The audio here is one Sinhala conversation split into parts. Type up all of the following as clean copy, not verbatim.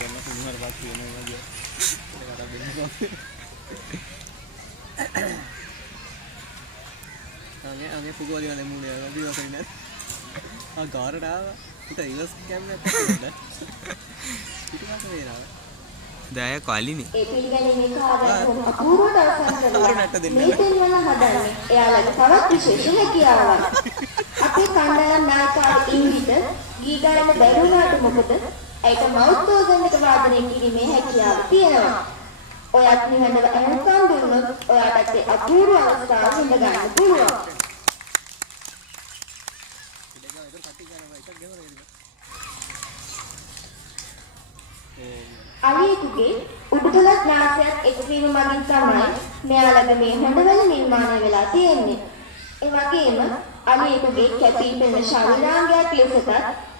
කරන කුණුහර පාස් කියනවා වගේ. ඒකට දෙන්න අනේ පුගෝලි වල මුනේ අපි වශයෙන් නේද ආ ගාරට ආවා ඒක රිවර්ස් කැමරා එකක් නේද පිටුපස්ස වේනවා දැය කලිනේ ඒ පිළිගැනීමේ කාර්යය අපූර්වට අවසන් කරලා මේ පෙන්වන්න හදන්නේ එයාලට තවත් විශේෂ හැකියාවක්. අපේ කණ්ඩායම් නායකයාට ඉංග්‍රීසි ගී ගායන බැරි වුණාට මොකද? ඒක මවුත් ඕගන් එක වාදනය කිරීමේ හැකියාව තියෙනවා. ඔයත් නිහඬව අනුකම් දුන්නොත් ඔයාට ඒ අපූර්ව අවස්ථාව හඳ ගන්න පුළුවන්. අලියෙකුගේ උඩුතලක් නාසයත් එකවීම මගින් තමයි මෙයාලගේ මේ හොඬවැල නිර්මාණය වෙලා තියෙන්නේ. ඒ වගේම අලියෙකුගේ කැපී පෙනෙන ශරීරාංගයක් ලෙසටත්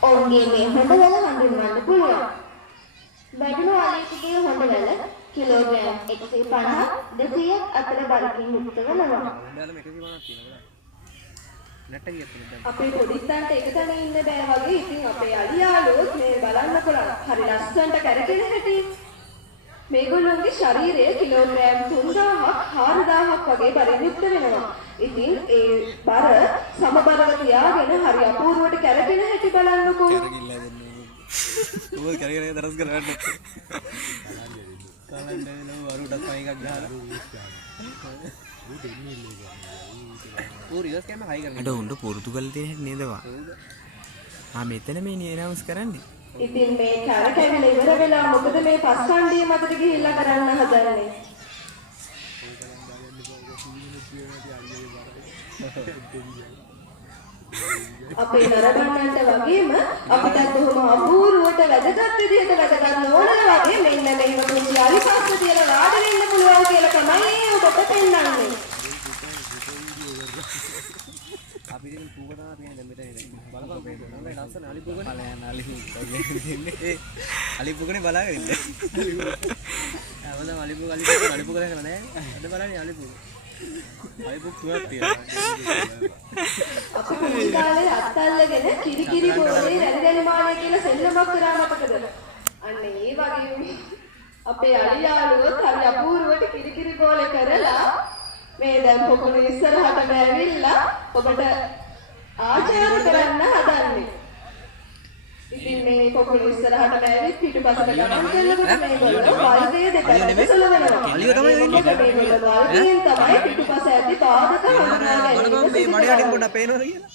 ඔවුන්ගේ මේ හොඬවැල හඳුන්වන්න පුළුවන්. බැටළු අලියෙකුගේ හොඬවැල කිලෝග්‍රෑම් 150 200ක් අතර බරකින් යුක්ත වෙනවා. අපේ පොඩිත්තන්ට එක තැන ඉන්න බෑ වගේ. ඉතින් අපේ අලියාලුවොත් මේ බලන්නකොලා හරි ලස්සනට කරගෙන හැටි. මේගොල්ලෝගේ ශරීරය කිලෝග්‍රෑම් 3000ක් 4000ක් වගේ බරින් යුක්ත වෙනවා. ඉතින් ඒ බර සමබරව තියාගෙන හරි අපූර්වට කරගෙන හැටි බලන්නකෝ. කරගිල්ලා දෙන්නේ. ඕක කරගෙන දරස් කරවන්න. කලන්ඩේ වරුඩක් පහ එකක් ගහලා. ඌ රිවර්ස් කැම හයි කරනවා. අඩ උන්ට පොර්තුගල් තියෙන හැටි නේදවා. මෙතන මේ නියනවුස් කරන්නේ. ඉතින් මේ කරකැවිල ඉවර වෙලා මොකද මේ පස්සන්ඩිය මතට ගිහිල්ලා කරන්න හදන්නේ? අපේ නරඹන්නන්ට වගේම අපිටත් බොහොම අපූර්වට වැදගත් විදිහට වැදගත් නෝනල වගේ මෙන්න මෙහෙම පුංචි අලිපස්ස තියලා වාඩි වෙන්න පුළුවන් කියලා තමයි ඔබට පෙන්වන්නේ. අපි ඉතින් පුගනවා කියන්නේ මෙතන බලපන් මේ ලස්සන අලිපුගනේ බලයන් අලිපුගනේ අලිපුගනේ බලාගෙන ඉන්න. අවදම අලිපුග කරගෙන නැහැ. අද බලන්නේ අලිපුග. අලිපුග තුනක් තියෙනවා. අපි පුංචි කාලේ අත්අල්ලගෙන කිරිකිරි බෝලේ රැඳෙන මානේ කියලා සෙල්ලමක් කරා මතකද? අන්න ඒ වගේ අපේ අලියාලුවොත් හරි අපූර්වට කිරිකිරි බෝලේ කරලා මේ දැන් පොකුණු ඉස්සරහට ඇවිල්ලා ඔබට ආචාර කරන්න හදන්නේ. ඉතින් මේ පොකුණු ඉස්සරහට ඇවිත් පිටුපසට ගමන් කරනකොට මේගොල්ලෝ වල්ගේ දෙකට සලවනවා. අලිය තමයි වෙන්නේ. මේගොල්ලෝ වල්ගෙන් තමයි පිටුපස ඇති පාදක හඳුනාගන්නේ. බලපන් මේ මඩ යටින් පොඩ්ඩක් පේනවද කියලා.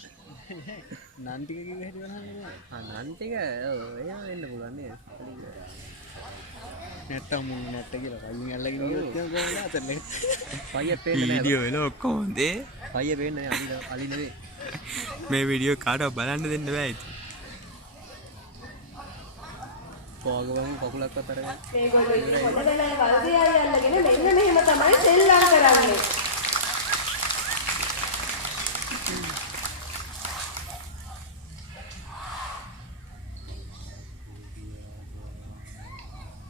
නන් ටික කිව්ව හැටි බලන්න. නන් ටික එහෙම වෙන්න පුළුවන් නේද? නැත්තම් නැත්ත කියලා පයින් අල්ලගෙන ගියොත් කොහොමද අතන්නේ? පයිය පේන්නේ නැහැ. වීඩියෝ වල ඔක්කොම හොඳේ. පයිය පේන්නේ නැහැ අලි නෙවෙයි. මේ වීඩියෝ කාටවත් බලන්න දෙන්න බෑ ඉතින්. පොගවම කකුලක්වත් අරගෙන මේගොල්ලෝ ඉතින් හොඳදැන වල්ගේ අල්ලගෙන මෙන්න මෙහෙම තමයි සෙල්ලම් කරන්නේ.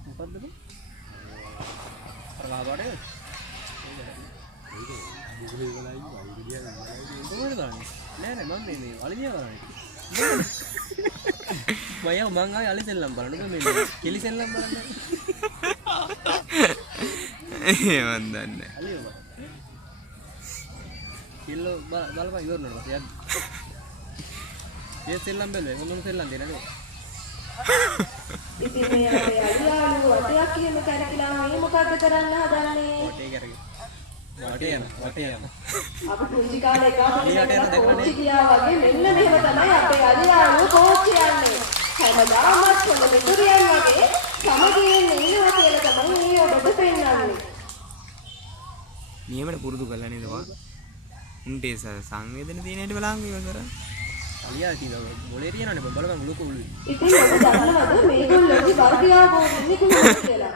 මොකද්ද බං? අරලාබඩේ. බුගලේ වලයි වයිඩියා ගන්නයි. කොහොමද ගන්නේ? නෑ නෑ මම මේ අලිදියා කරන්නේ. මම ආයේ අලි සෙල්ලම් බලන්න මේ කෙලි සෙල්ලම් බලන්න. මන් දන්නේ. අලිය බලන්න. කිල්ලෝ බලපන් ඉවරනවා පස්සේ යන්න. මේ සෙල්ලම් බැලුවේ මොන සෙල්ලම් දෙන්නේ නේද? ඉතින් මේ අපේ අලියාලු වටයක් කියන කරකිලා මේ මොකද්ද කරන්න හදන්නේ? වටේ කරගෙන. වටේ යන. අපි පුංචි කාලේ එකපාරට කෝච්චි ගියා වගේ මෙන්න මෙහෙම තමයි අපේ අලියාලු කෝච්චි යන්නේ. හැමදාමත් හොඳ මිතුරියන් වගේ සමගියෙන් ඉන්නවා කියලා තමයි මේ ඔබට පෙන්වන්නේ. නියමන පුරුදු කරලා නේද වා? උන්ට ඒ සංවේදන තියෙන හැටි බලන්න ඉවර කරා. අලියා තියෙනවා මොලේ තියෙනවනේ බලපන් ලොකු උළුයි. ඉතින් ඔබ දන්නවද මේගොල්ලෝගේ වර්ගයාවෝ ඉන්නේ කොහොමද කියලා?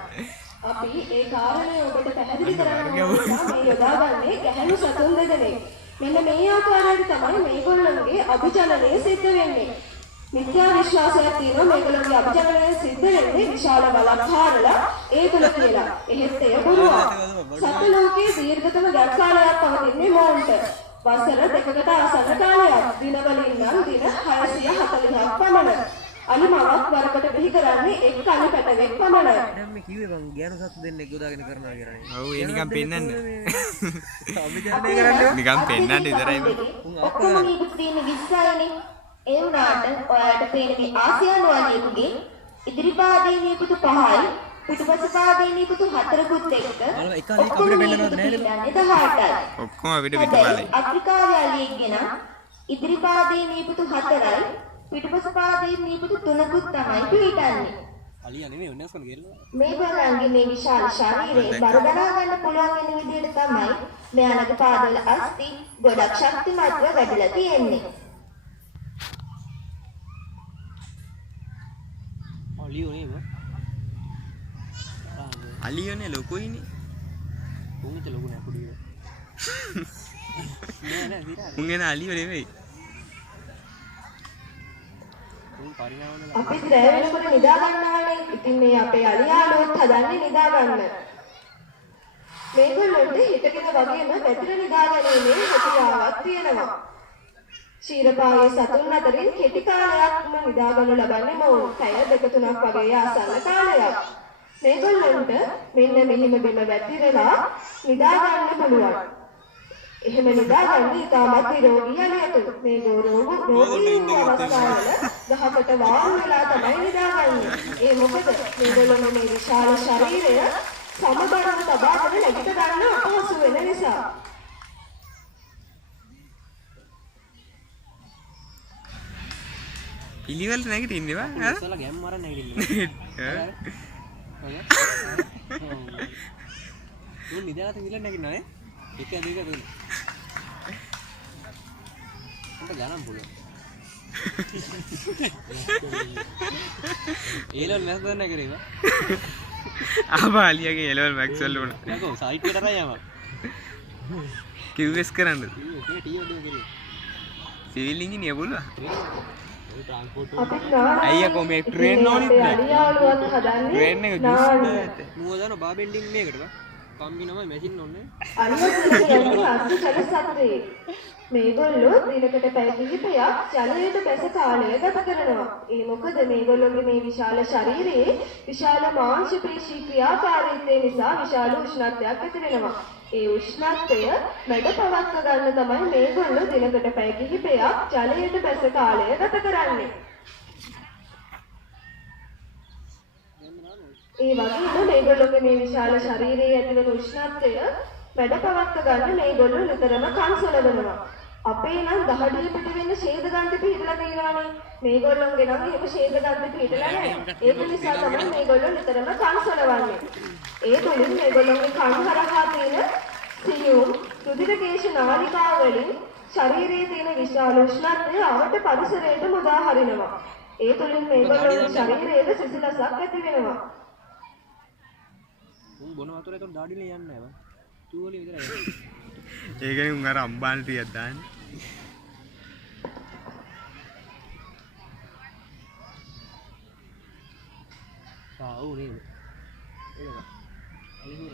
අපි ඒ කාරණේ ඔබට පැහැදිලි කරන්න මේ යොදාගන්නේ ගැහැණු සතුන් දෙදෙනෙක්. මෙන්න මේ ආකාරයට තමයි මේගොල්ලන්ගේ අභිචලනය සිද්ධ වෙන්නේ. මිත්‍යා විශ්වාසයක් තියෙනවා මේගොල්ලන්ගේ අභිචලනය සිද්ධ වෙන්නේ විශාල බලක් හාරලා ඒ තුල කියලා. එහෙත් එය බොරුවක්. සත්ත්ව ලෝකයේ දීර්ඝතම ගත් කාලයක් පවතින්නේ මොවුන්ට. වසර දෙකකට ආසන්න කාලයක්. දිනවලින් නම් දින 640ක් පමණ. අනිමාවක් වරකට බිහි කරන්නේ එක් කන පැටවෙක් පමණයි. දැන් මේ කිව්වේ මං ගෑනු සත්තු දෙන්නෙක් යොදාගෙන කරනවා කියලා. ඔව් ඒ නිකන් පෙන්නන්න. අභිජනනය කරන්නේ නිකන් පෙන්නන්න විතරයි බං. ඔක්කොම නිකුත් තියෙන 20යිනේ. ඒ වුණාට ඔයාලට පේන මේ ආසියානු වලියෙකුගේ ඉදිරි පාදයේ නිකුත් 5යි පිටුපස පාදයේ නිකුත් 4කුත් එක්ක එක අලියෙක් අපිට පෙන්නනවද නේද? 18යි. ඔක්කොම අපිට පිටුපාලයි. අප්‍රිකාවේ අලියෙක්ගෙන ඉදිරි පාදයේ නිකුත් 4යි පිටුපස පාදයේ නිකුත් 3කුත් තමයි පිටන්නේ. අලියා නෙමෙයි වෙනස් කරන ගෙල්ල. මේ බලංගේ මේ විශාල ශරීරයේ බර දරා ගන්න පුළුවන් වෙන විදිහට තමයි මෙයාලගේ පාදවල අස්ති ගොඩක් ශක්තිමත්ව වැඩිලා තියෙන්නේ. අලියෝ නේද? අලියෝනේ ලොකුයිනේ. උන්ට ලොකු නෑ පොඩි. නෑ විතරයි. උන්ගෙන අලියෝ නෙමෙයි. උන් පරිණාමවල අපි රැ වෙනකොට නිදා ගන්නවානේ. ඉතින් මේ අපේ අලියාලුවත් හදන්නේ නිදා ගන්න. මේගොල්ලන්ට හිතගෙන වගේම පැතිර නිදා ගැනීමේ හැකියාවක් තියෙනවා. ශීරපායේ සතුන් අතරින් කෙටි කාලයක්ම නිදා ගන්න ලබන්නේ මොවුන්. පැය 2-3ක් වගේ ආසන්න කාලයක්. මේගොල්ලන්ට මෙන්න මෙහිම බිම වැතිරලා නිදා ගන්න පුළුවන්. එහෙම නිදා ගන්න ඉතාමත් නිරෝගී අලියතු. මේ රෝගී අවස්ථාවල ගහකට වාහන වෙලා තමයි නිදාගන්නේ. ඒ මොකද මේගොල්ලෝ මේ විශාල ශරීරය සමබරව තබාගෙන නැගිට ගන්න අපහසු වෙන නිසා. පිළිවෙලට නැගිටින්නේ වා. ඉස්සලා ගැම් මරන්න නැගිටින්නේ. උන් නිදාගත්ත විල නැගිටිනවා නේ? එක දෙක තුන. උඹ ගණන් පුළුවන්. ඒලල් මැස් දන්න කරේවා. ආබාලියගේ එලවල් මැක්ස් වල උන. යකෝ සයිට් එකට අරන් යනවා. කිව්ස් කරන්නද? ඒ ටීවී දෙක කරේ. සිවිල් ඉංජිනේර බලුවා. ඒ ට්‍රාන්ස්පෝර්ට් අයියකෝ මේ ට්‍රේන් ඕනෙත් නැහැ. අලියාලුවත් හදන්නේ ට්‍රේන් එක ජූස් දාත. නුව දාන බා බෙන්ඩින් මේකටද? කම්බිනමයි මැෂින් ඕනේ. මේගොල්ලෝ දිනකට පැය කිහිපයක් ජලයට බැස කාලය ගත කරනවා. ඒ මොකද මේගොල්ලෝගේ මේ විශාල ශරීරයේ විශාල මාංශ පේශී ක්‍රියාකාරීත්වය නිසා විශාල උෂ්ණත්වයක් ඇති වෙනවා. ඒ උෂ්ණත්වය මැඩ පවත්ව ගන්න තමයි මේගොල්ලෝ දිනකට පැය කිහිපයක් ජලයට බැස කාලය ගත කරන්නේ. ඒ වගේම මේගොල්ලෝගේ මේ විශාල ශරීරයේ ඇතිවන උෂ්ණත්වය වැඩ පවත්ව ගන්න මේගොල්ලෝ නිතරම කන්සලවනවා. අපේ නම් දහඩිය පිට වෙන්න ඡේද ගන්ධ පිටලා තියෙනවානේ. මේගොල්ලෝගේ නම් එහෙම ඡේද ගන්ධ පිටලා නැහැ. ඒක නිසා තමයි මේගොල්ලෝ නිතරම කන්සලවන්නේ. ඒ තුලින් මේගොල්ලෝගේ කන් හරහා තියෙන සියුම් රුධිර කේශ නාලිකා වලින් ශරීරයේ තියෙන විශාල උෂ්ණත්වය අවට පරිසරයට මුදා හරිනවා. ඒ තුලින් මේගොල්ලෝගේ ශරීරයේ සිසිලසක් ඇති වෙනවා. උන් බොන වතුර ඒතකොට දාඩිලේ යන්නේ නැහැ බං. චූවලි විතරයි. ඒකනේ උන් අර අම්බාන ටිකක් දාන්නේ. ඔව් නේද? ඒක. අලිහුර.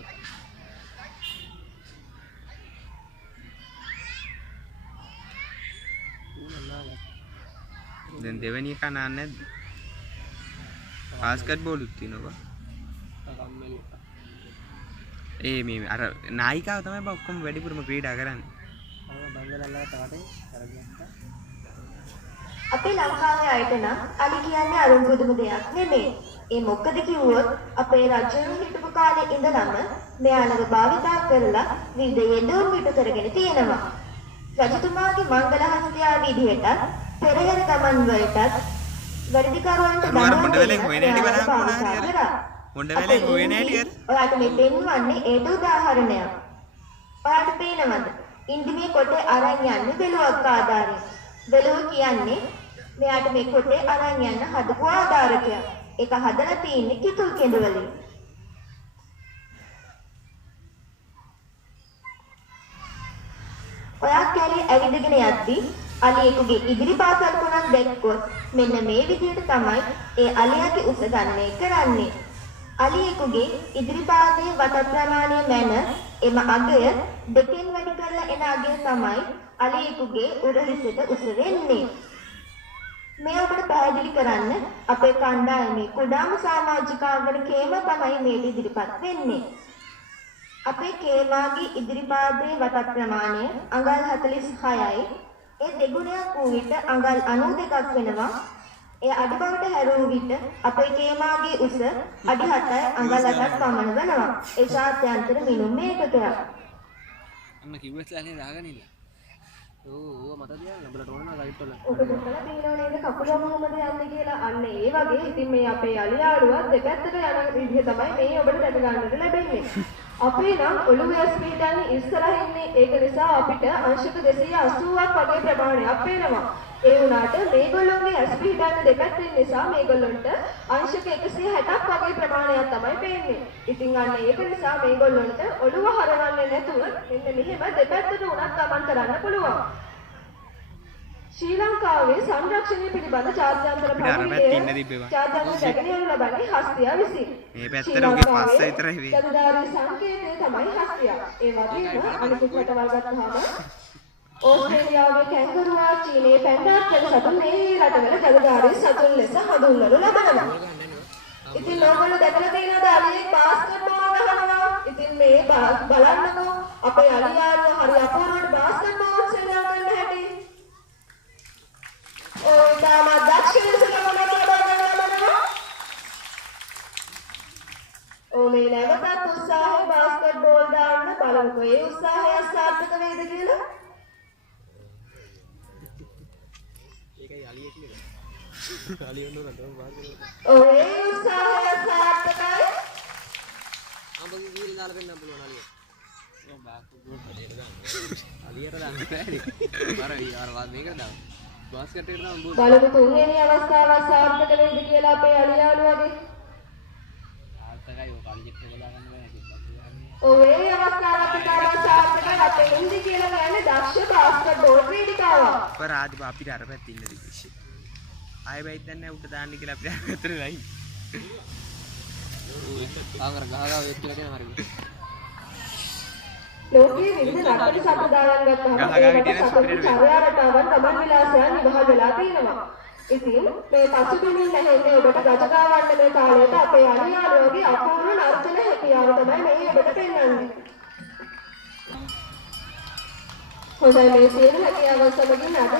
දැන් දෙවෙනි එක නාන්න නැද්ද? බාස්කට් බෝලුත් තියෙනවා. කම්මැලි. ඒ මේ අර නායිකාව තමයි බා ඔක්කොම වැඩිපුරම ක්‍රීඩා කරන්නේ. අපේ ලංකාවේ අයට නම් අලි කියන්නේ අරුම් පුදුම දෙයක් නෙමෙයි. ඒ මොකද කිව්වොත් අපේ රජුන් හිටපු කාලේ ඉඳලම මෙයාලව භාවිතා කරලා විවිධ යෙදුම් පිටු කරගෙන තියෙනවා. රජතුමාගේ මංගල හස්තියා විදිහට පෙරහැර ගමන් වලටත් වැඩිකරුවන්ට මොණ්ඩ වෙලෙන් හොයන හැටි බලන්න ඕනා. මොණ්ඩ වෙලෙන් හොයන හැටි අර. ඔයාලට මේ පෙන්වන්නේ ඒට උදාහරණයක්. ඔයාලට පේනවද? ඉන්දිමේ කොටේ අරන් යන්නේ බෙලුවක් ආධාරයෙන්. බෙලුව කියන්නේ මෙයාට මේ කොටේ අරන් යන්න හදපු ආධාරකයක්. ඒක හදලා තියෙන්නේ කිතුල් කෙඳ වලින්. ඔයා කැලේ ඇවිදගෙන යද්දී අලියෙකුගේ ඉදිරි පාසල්කුණක් දැක්කොත් මෙන්න මේ විදිහට තමයි ඒ අලියාගේ උස ගණනය කරන්නේ. අලියෙකුගේ ඉදිරි පාදයේ වත ප්‍රමාණය මැන එම අගය දෙකෙන් වැඩි කරලා එන අගය තමයි අලියෙකුගේ උරහිසට උස වෙන්නේ. මේ ඔබට පැහැදිලි කරන්න අපේ කණ්ඩායමේ කුඩාම සමාජිකාවර කේම තමයි මේ ඉදිරිපත් වෙන්නේ. අපේ කේමාගේ ඉදිරිපාදයේ වටක් ප්‍රමාණය අඟල් 46යි. ඒ දෙගුණයක් වූ විට අඟල් 92ක් වෙනවා. ඒ අඩි බවට හැරූ විට අපේ කේමාගේ උස අඩි 7යි අඟල් 8ක් පමණ වෙනවා. ඒ ජාත්‍යන්තර මිනුම් මේකකයක්. අන්න කිව්වෙත් ඇනේ දාගෙන ඉන්න. ඕ මත තියන්න උඹලට ඕන නම් ලයිට් වල. ඔබ දැකලා තියෙනව නේද කකුල මොහොමද යන්නේ කියලා. අන්න ඒ වගේ ඉතින් මේ අපේ අලියාළුවා දෙපැත්තට යන විදිහ තමයි මේ ඔබට දැක ගන්නට ලැබෙන්නේ. අපේ නම් ඔළුවේ ඇස් පිටන්නේ ඉස්සරහින් ඉන්නේ. ඒක නිසා අපිට අංශක 280ක් වගේ ප්‍රමාණයක් පේනවා. ඒ වුණාට මේගොල්ලෝගේ ඇස් පිටන්නේ දෙපැත්තෙන් නිසා මේගොල්ලන්ට අංශක 160ක් වගේ ප්‍රමාණයක් තමයි පේන්නේ. ඉතින් අන්න ඒක නිසා මේගොල්ලන්ට ඔළුව හරවන්නේ නැතුව මෙන්න මෙහෙම දෙපැත්තට උනත් ගමන් කරන්න පුළුවන්. ශ්‍රී ලංකාවේ සංරක්ෂණය පිළිබඳ ජාත්‍යන්තර ප්‍රතිනිධිය ජාත්‍යන්තර දැකීම ලබන්නේ හස්තියා විසින්. මේ පැත්තට උගේ පස්ස විතරයි වෙන්නේ. ජනදාරී සංකේතය තමයි හස්තියා. ඒ වගේම අනිකුත් රටවල් ගත්තාම ඕස්ට්‍රේලියාවේ කැංගරුවා, චීනයේ පැන්ඩාත් වගේ සතුන් මේ රටවල ජනදාරී සතුන් ලෙස හඳුන්වනු ලබනවා. ඉතින් ඕගොල්ලෝ දැකලා තියෙනවද අලියෙක් බාස්කට් බෝල් ගහනවා? ඉතින් මේ බලන්නකෝ අපේ අලියාරුවා හරි අපූර්වට බාස්කට් බෝල් සෙල්ලම් කරන්න හැටි. ඔය තාම දක්ෂිණ සුලමකට බලනවා. මේ නැවතත් උත්සාහය බාස්කට් බෝල් දාන්න බලමුකෝ. ඒ උත්සාහය සාර්ථක වේද කියලා? ඒකයි අලියෙක් නේද? අලියන්න උනත් මම බාස්කට් ඔය උත්සාහය සාර්ථකයි. අඹගේ ගිහින් දාලා දෙන්න පුළුවන් අලියෙක්. මම බාස්කට් බෝල් අලියට දාන්න. අලියට දාන්න බෑනේ. අර මේකට දාන්න. බාස්කට් එකට දාන්න බෝල්. බලමු තුන්වෙනි අවස්ථාව සාර්ථක වෙයිද කියලා අපේ අලියාළුවගේ. සාර්ථකයි ඔය අලියෙක් බලා ගන්න බෑ කිව්වා. ඔය අවස්ථාව අපිට සාර්ථකයි. අපේ ඉන්දි කියලා කියන්නේ දක්ෂ බාස්කට් බෝල් ක්‍රීඩිකාවක්. පරාදි අපිට අර පැත්තේ ඉන්න දිවිෂ. ආයෙ බයිත් දැන් උට දාන්න කියලා අපිට අතර නයි. ආංගර ගහගා වෙත් කියලා කියන හරියට. ලෝකයේ විවිධ රටවල සම්ප්‍රදායන් ගත්තහම ඒකට සතුටු චර්යාරටාවන් ගමන් විලාසයන් නිවහල් වෙලා තියෙනවා. ඉතින් මේ පසුබිමින් නැහෙන්නේ ඔබට ගතකාවන්න මේ කාලයට අපේ අලියාළුවගේ අපූර්ව නර්තන හැකියාව තමයි මේ ඔබට පෙන්වන්නේ. හොඳයි මේ සියලු හැකියාවන් සමගින් අද